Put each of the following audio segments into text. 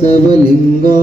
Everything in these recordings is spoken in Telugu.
सर्वलिङ्गा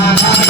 Amém.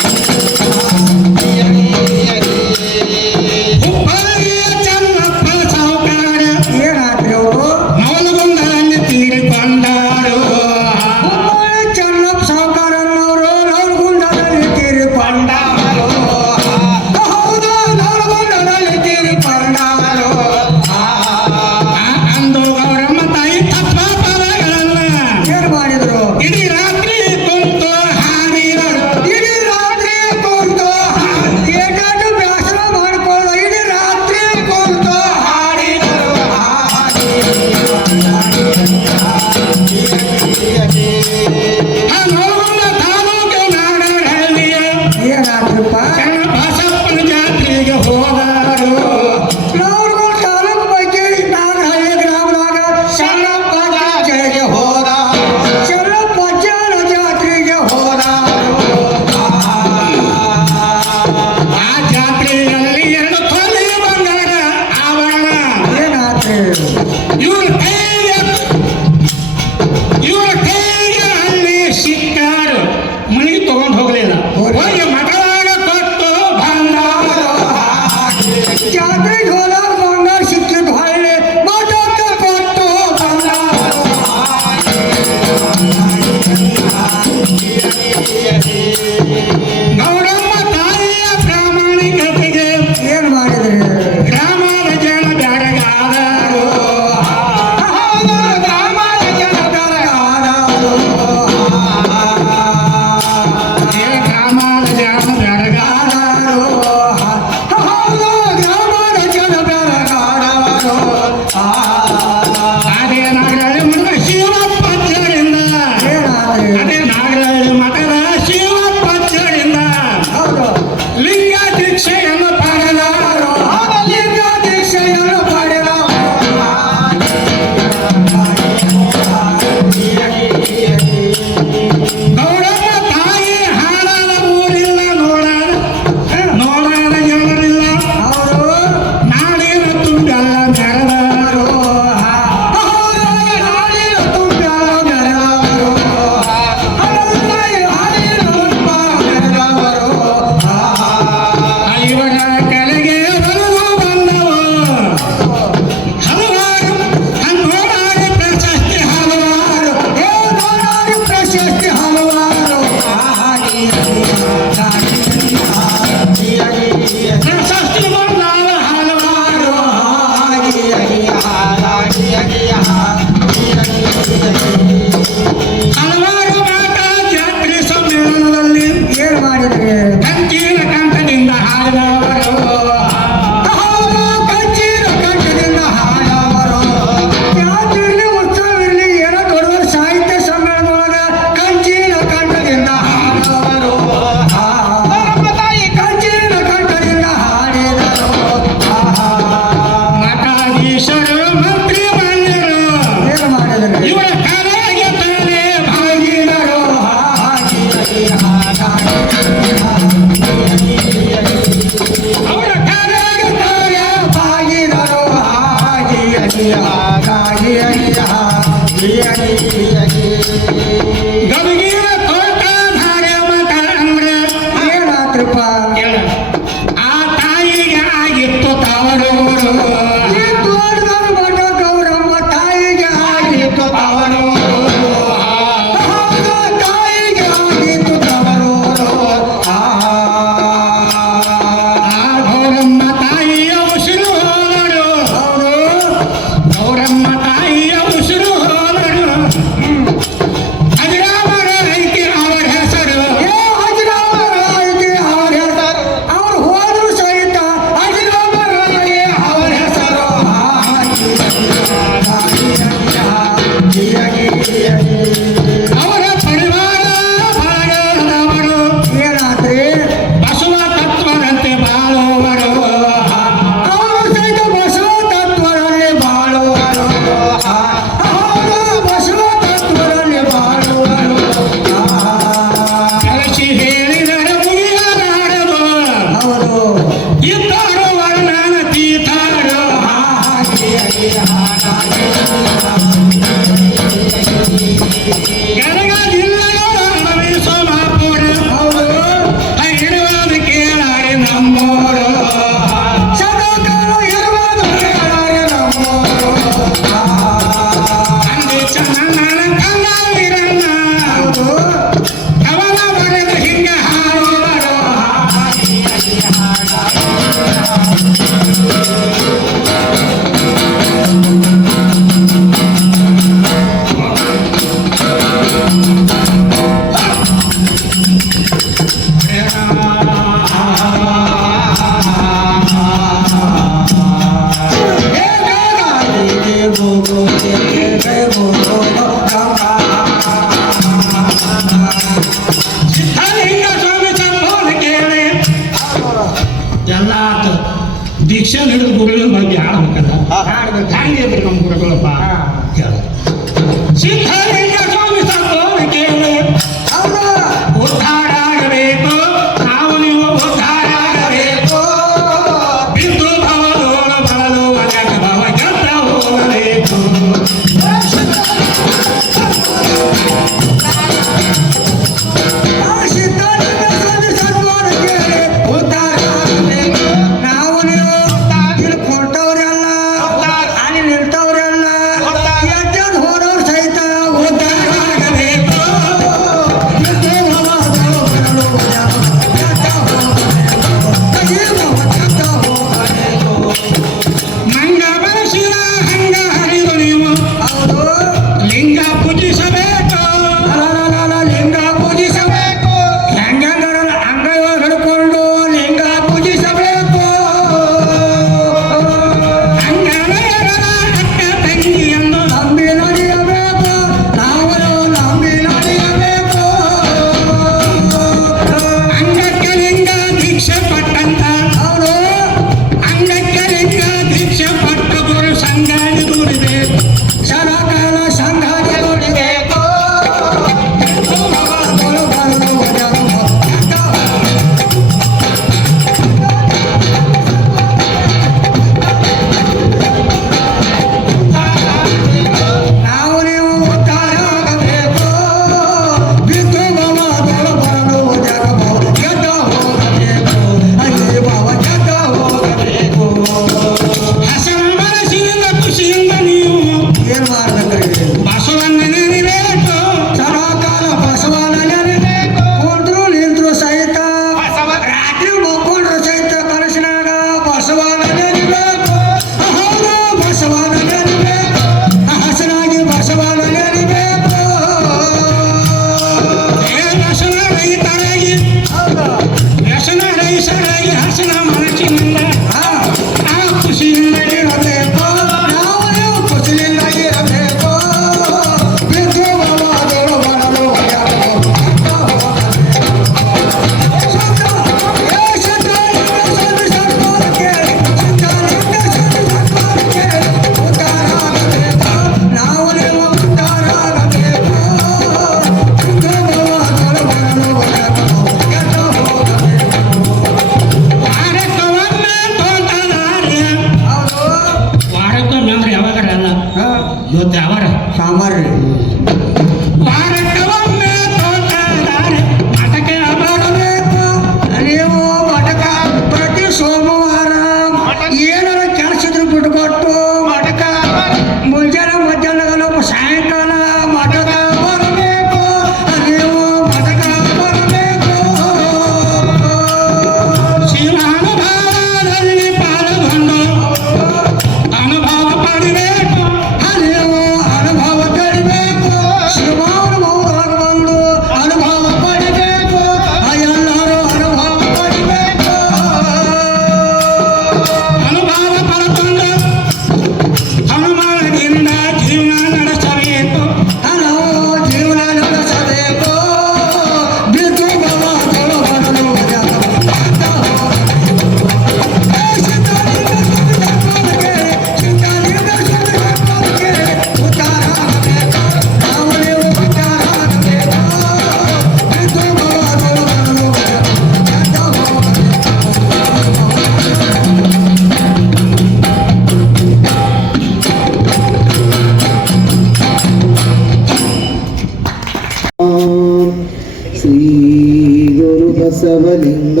ಬಸವಲಿಂಗ